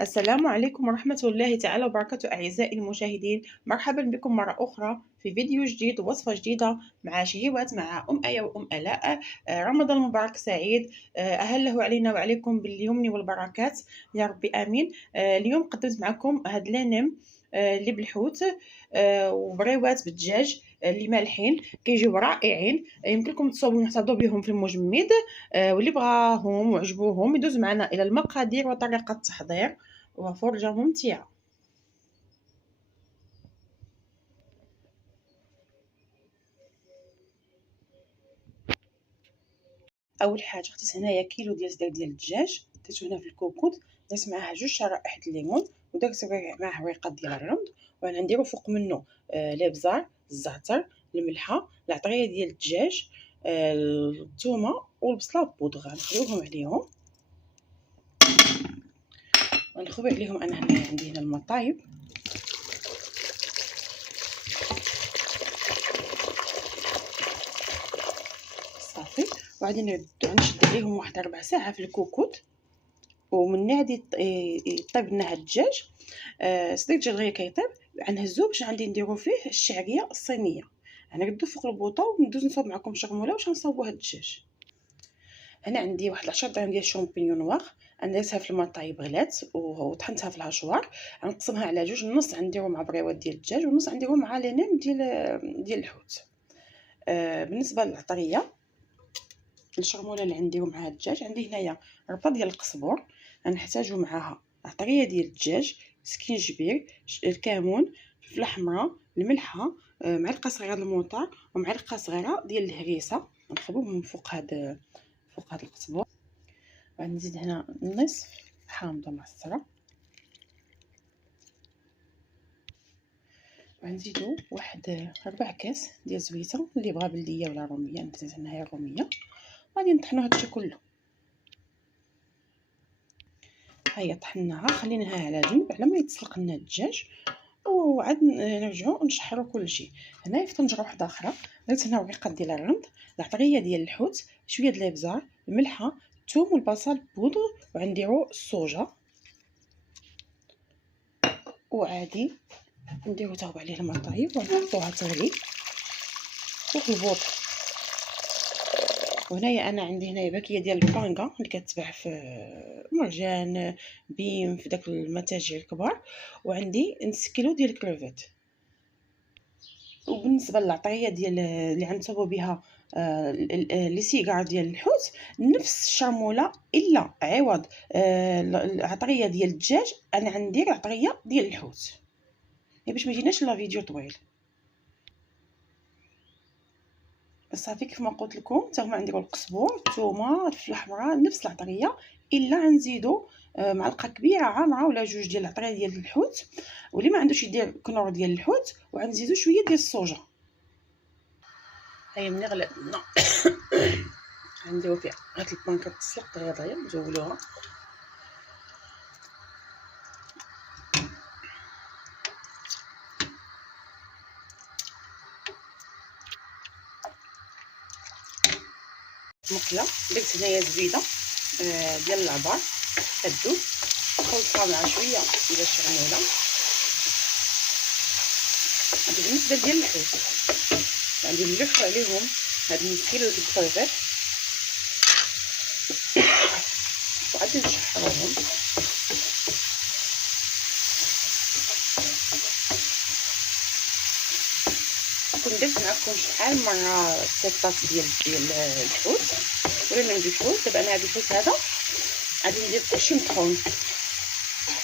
السلام عليكم ورحمة الله تعالى وبركاته أعزائي المشاهدين، مرحبا بكم مرة أخرى في فيديو جديد ووصفة جديدة مع شهيوات مع أم آية وأم آلاء. رمضان مبارك سعيد، أهله علينا وعليكم باليمن والبركات يا ربي آمين. اليوم قدمت معكم هاد لانم اللي بالحوت وبريوات بالدجاج اللي مالحين كيجيو رائعين. يمكن لكم تصاوبوا نحتفظوا بهم في المجمد. واللي بغاهم وعجبوهم يدوز معنا إلى المقادير وطريقة التحضير وفرجة ممتعة. اول حاجه خديت هنايا كيلو ديال صدر ديال الدجاج، درتو هنا في الكوكوط، درت معاه 2 شرائح الليمون ودرت معاه وريقات ديال الرمد، وغنديرو فوق منه الابزار، الزعتر، الملحه، العطريه ديال الدجاج، الثومه والبصله بودغ. غنخليوهم عليهم، غنخوي عليهم. انا هنا عندي هنا الماء طايب، صافي. وغادي نشد عليهم واحد 4 ساعات في الكوكوط، ومن غادي يطيب لنا هاد الدجاج. صديق الدجاج غير كيطيب غنهزوه باش غادي نديرو فيه الشعريه الصينيه. غنردو فوق البوطه وندوز نصاوب معكم شغموله واش غنصاوبوا هاد الدجاج. هنا عندي واحد 10 غرام ديال الشامبينيون نوار، درتها في الماء طايب غلات وطحنتها في الهشوار. غنقسمها على جوج، النص غنديرو مع بريوات ديال الدجاج والنص غنديرو مع لينام ديال الحوت. بالنسبه للعطريه الشغموله اللي غنديرو مع هاد الدجاج، عندي هنايا ربطه ديال القزبور، غنحتاجو معاها عطريه ديال الدجاج، سكينجبير، الكمون، الفلفله حمراء، الملحه، معلقه صغيره د الموطه ومعلقه صغيره ديال الهريسه. نخبوهم من فوق هاد القزبور. غنزيد هنا نصف حامضه معصره، غنزيدو واحد 4 كاس ديال زويته، اللي بغا بلديه ولا روميه. انا درت هنايا روميه. غادي نطحنو هادشي كله. هيا طحناها، خليناها على جنب على ما يتسلق لنا الدجاج، وعاد نرجعوا نشحروا كلشي. هنايا في طنجره واحده اخرى درت هنا وريقات ديال الرمد، العطريه ديال الحوت، شويه د الابزار، الملحه، الثوم والبصل بودر، وغنديروا الصوجه، وعادي نديرو تاوب عليه الماء طايب ونحطوها تغلي فوق البوط. وهنايا انا عندي هنايا باكيه ديال البانكا اللي كتباع في مرجان بيم في داك المتاجر الكبار، وعندي نص كيلو ديال الكروفيت. وبالنسبه للعطريه ديال اللي غنصوبوا بها لي سيغار ديال الحوت، نفس الشرموله الا عوض العطريه ديال الدجاج انا غندير العطريه ديال الحوت باش ما يجيناش لا فيديو طويل. صافي كيف ما قلت لكم، حتى هما غنديروا القزبور، الثومه، الفلفله الحمراء، نفس العطريه، الا غنزيدوا معلقه كبيره عامره ولا جوج ديال العطريه ديال الحوت، واللي ما عندوش يدير كنور ديال الحوت، وغنزيدوا شويه ديال الصوجه. هيا ملي غلات لنا غنديروا فيها هاد البانكه تسلق دغيا نزولوها. مقله درت هنايا زبيده ديال العبار كدوب، خلطتها مع شويه ديال الشغموله. هادي بالنسبه ديال الحوت غادي نلف عليهم هاد نص كيلو ديال الكروفيت وغادي نشحروهم. كنت درت معكم شحال مره سيطات ديال الحوت ولا ما نديرش الحوت. دابا انا هاد الحوت هذا غادي ندير كلشي مطحون،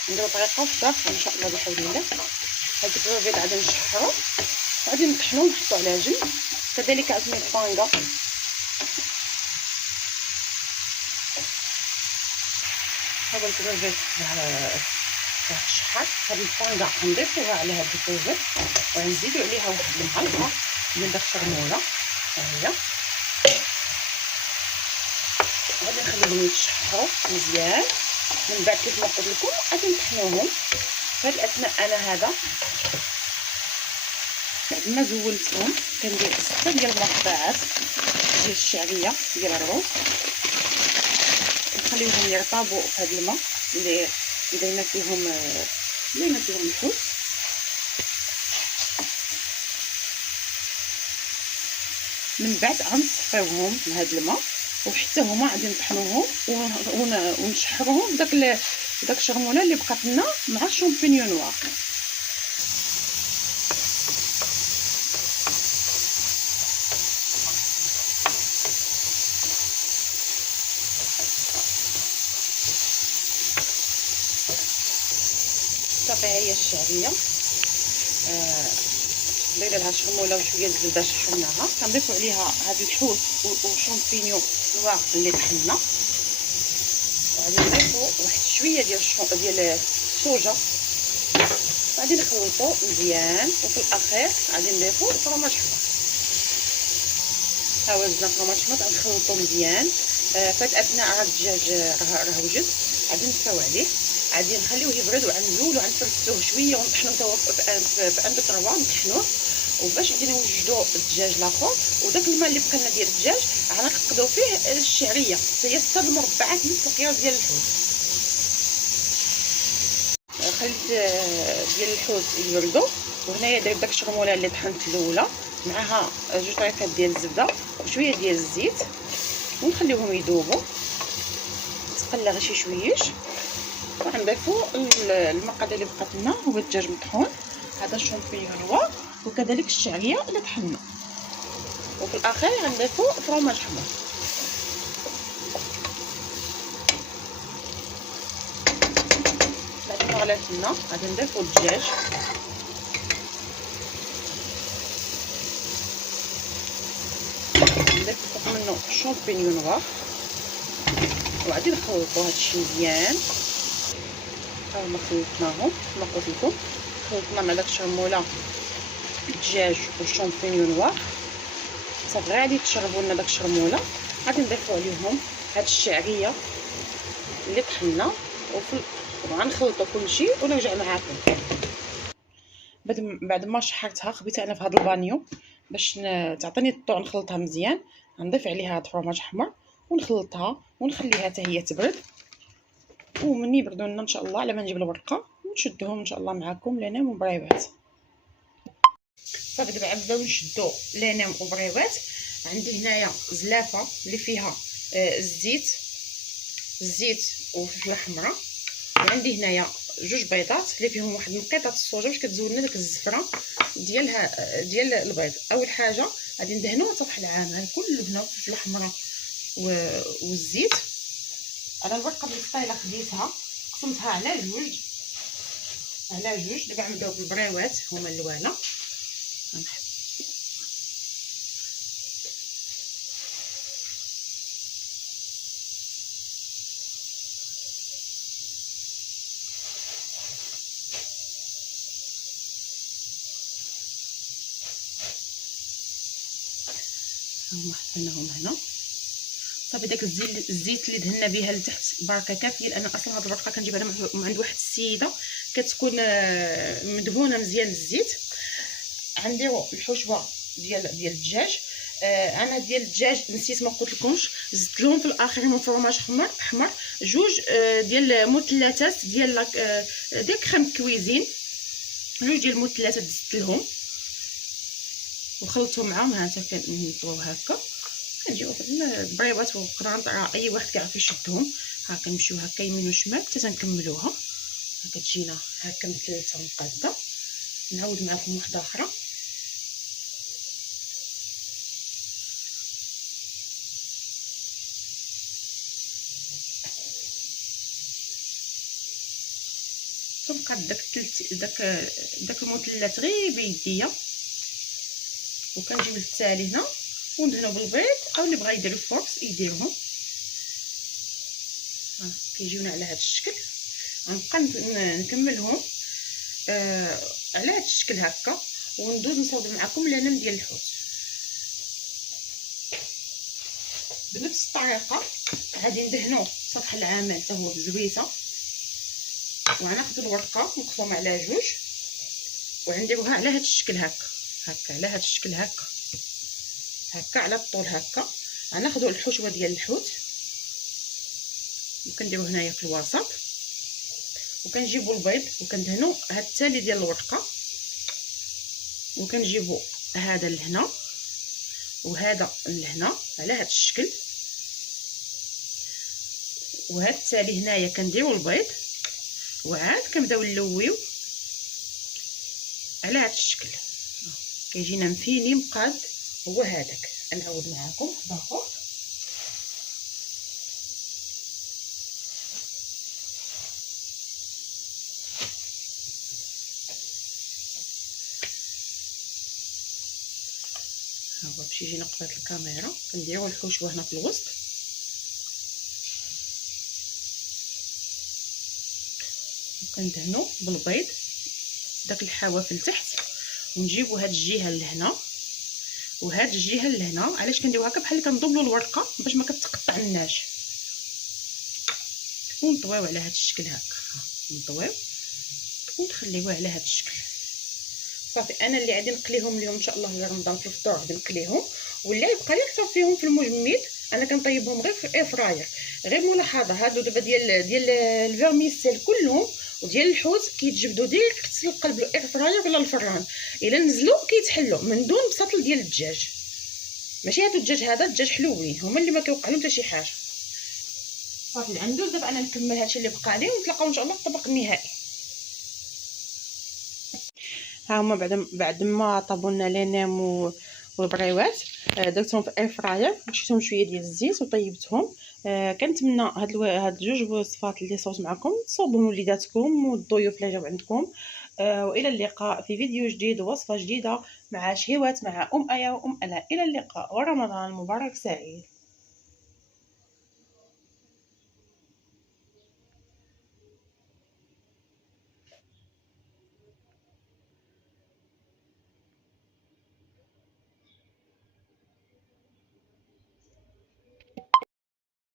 نديرو طريقه وحده ان شاء الله بحول الله. هاد الكروفيت غادي نشحرو وغادي نطحنو ونحطو على جنب. كذلك عندنا البانكا، هذا الكروفيت الشحار. هاد البانكا غنضيفوها على هاد الكروفيت وغنزيدو عليها واحد المعلقه ديال داك الشرموله. ها هي غادي نخليهم يتشحروا مزيان. من بعد كيف ما قلت لكم غادي نطحنوهم. في هاد الاثناء انا هذا بعد ما زولتهم كندير 6 ديال المقطعات ديال الشعريه ديال الروز، نخليهم يرطبوا في هذا الماء اللي دايما فيهم الحوت. من بعد غنصفيوهم من هذا الماء، وحتى هما غادي نطحنوهم ونشحروهم بداك الشرموله اللي بقات لنا مع الشامبينيون نوار. صافي ها هي الشعريه دايره لها شرموله وشويه الزبده شحناها، كنضيفوا عليها هاد الحوت والشامبينيون نوار اللي طحنا، وغادي نضيفوا واحد شويه ديال الصوجه، غادي نخلطوا مزيان، وفي الاخير غادي نضيفوا فرماج حمر. ها هو زدنا فرماج حمر غنخلطوا مزيان. فهاد اثناء راه الدجاج راه وجد، غادي نساو عليه، غادي نخليوه يبرد وغنزولو غنفرستوه شويه ونطحنوه توا في عند التربه نطحنوه، وباش غادي نوجدوا الدجاج الاخر. وداك الماء اللي بقى لنا ديال الدجاج غنقدو فيه الشعريه، هي 6 المربعات نص القياس ديال الحوت. خليت ديال الحوت يبردوا، وهنايا درت داك الشرموله اللي طحنت الاولى معها 2 طريقات ديال الزبده وشويه ديال الزيت، ونخليوهم يذوبوا. تقلى غير شي شويش، وغنضيفوا المقادير اللي بقات لنا، هو الدجاج مطحون، هذا الشامبينيون نوار، وكذلك الشعريه اللي طحنا، وفي الاخير غنضيفوا فرماج حمر. بعد ما غلات لنا غادي نضيفوا الدجاج، نضيفوا فوق منه الشامبينيون نوار، وغادي نخلطوا هادشي مزيان. ها هما خلطناهم كما قلت لكم، خلطنا مع داك الشرموله الدجاج والشامبينيون نوار. صافي غادي تشربوا لنا داك الشرموله، غادي نضيفوا عليهم هاد الشعريه اللي طحنا، وغنخلطوا كلشي ونرجع معاكم. بعد ما شحرتها خبيتها انا في هذا البانيو باش تعطيني الطعم، نخلطها مزيان. غنضيف عليها هاد الفرماج حمر ونخلطها ونخليها حتى هي تبرد، ومني يبردوا لنا ان شاء الله على ما نجيب الورقه ونشدهم ان شاء الله معاكم لانام وبريوات. صافي دابا نبداو نشدو لانام وبريوات. عندي هنايا زلافه اللي فيها الزيت وفلفله حمراء، وعندي هنايا 2 بيضات اللي فيهم واحد نقيطه الصوجه باش كتزود لنا داك الزفره ديال البيض. اول حاجه غادي ندهنوا سطح العامل كله هنا بالفلفله حمراء والزيت. على الورقه بالسطيله خديتها قسمتها على جوج. دابا غنبداو بالبريوات هما اللوانه. هما حطيناهم هنا. صافي داك الزيت اللي دهنا بها لتحت بركه كافيه، لان اصلا هاد الورقه كنجيبها من عند واحد السيده كتكون مدهونه مزيان بالزيت. غنديروا الحشوه ديال الدجاج. انا ديال الدجاج نسيت ما قلت لكمش، زدت لهم في الاخر من فرماج حمر 2 ديال المثلثات ديال كريم كويزين، 2 ديال المثلثات زدت لهم وخلطتهم معاهم. ها انت كنطويو هكا، كنجيو واحد البريوات وقرانط اي واحد كيعرف يشدهم. ها كنمشيو هكا يمين وشمال حتى تنكملوها. ها كتجينا هكا مثلثه مقاده. نعاود معكم واحده اخرى. كنقاد داك المثلث غير بيديا، وكنجيب التالي هنا وندهنو بالبيض، او اللي بغا يدير الفوركس يديرهم. ها كيجيونا على هذا الشكل. غنبقى نكملهم على هذا الشكل هكا، وندوز نصاوب معكم العنب ديال الحوت بنفس الطريقه. غادي ندهنو سطح العمل حتى هو بزويته، وغناخذ الورقه مقسومه على 2 وغنديروها على هذا الشكل هكا على هذا الشكل هكا على الطول هكا. غناخذوا الحشوه ديال الحوت وكنديرو هنايا في الوسط، وكنجيبوا البيض وكندهنوا هاد التالي ديال الورقه، وكنجيبوا هذا لهنا وهذا لهنا على هذا الشكل، وهذا التالي هنايا كنديروا البيض وعاد كنبداو نلويو على هذا الشكل. كيجينا مفيني مقاد هو هذاك. نعاود معاكم باخر. ها هو باش يجينا قبالة الكاميرا. كنديروا الحشوه هنا في الوسط، وكندهنوا بالبيض داك الحوافل تحت، ونجيبوا هاد الجهه لهنا وهاد الجهه لهنا. علاش كنديروا هكا؟ بحال كنضبلوا الورقه باش ما كتقطعناش، ونطويو على هاد الشكل هكا. نطويو ونخليوه على هاد الشكل. صافي انا اللي غادي نقليهم اليوم ان شاء الله في رمضان في الفطور غادي نقليهم، واللي يبقى لي نصفيهم في المجمد. انا كنطيبهم غير في الاير فراير. غير ملاحظه، هادو دابا ديال الفيرميسيل كلهم وديال الحوت كيتجبدوا ديريكت للقلب الاير فراير ولا الفران. الا نزلوا كيتحلوا من دون بساطل ديال الدجاج. ماشي هادو الدجاج، هذا الدجاج حلوين هما اللي ما كيوقع لهم حتى شي حاجه. صافي العندوز. دابا انا نكمل هادشي اللي بقى لي، ونتلاقاو ان شاء الله في الطبق النهائي. ها هما بعد ما طابوا لنا لينام والبريوات، درتهم في الاير فراير، رشيتهم شويه ديال الزيت وطيبتهم. كنتمنى هاد جوج وصفات اللي صوت معكم تصوبهم وليداتكم والضيوف اللي جاو عندكم. والى اللقاء في فيديو جديد ووصفه جديده مع شهيوات مع ام ايا وام الاء. الى اللقاء ورمضان مبارك سعيد.